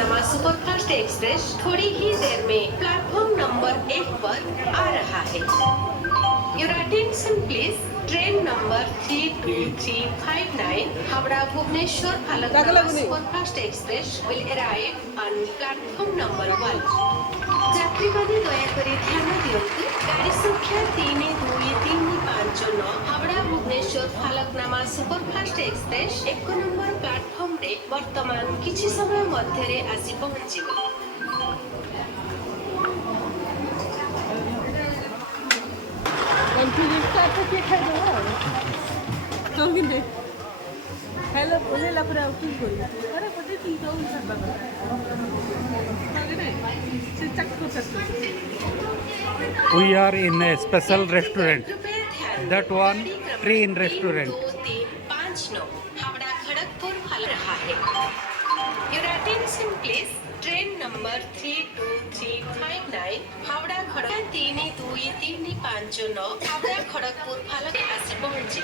Falaknuma superfast express थोड़ी ही देर में platform number 1 पर आ रहा है। Your attention please. Train number 32359 Howrah Bhubaneswar Falaknuma superfast express will arrive on platform number 1. যাত্রীগণ দয়াকরি ধ্যান দিয়ন্তু গাড়ি সংখ্যা 32359 Howrah Bhubaneswar Falaknuma superfast express 1 number প্ল্যাটফর্মরে বর্তমান কিছু সময় মধ্যে আসি পৌঁছিব। We are in a special restaurant. That one, train restaurant. Your attention please. Train number 32359 Howrah Kharagpur 32359 Howrah Kharagpur फलक आसी पहुंची।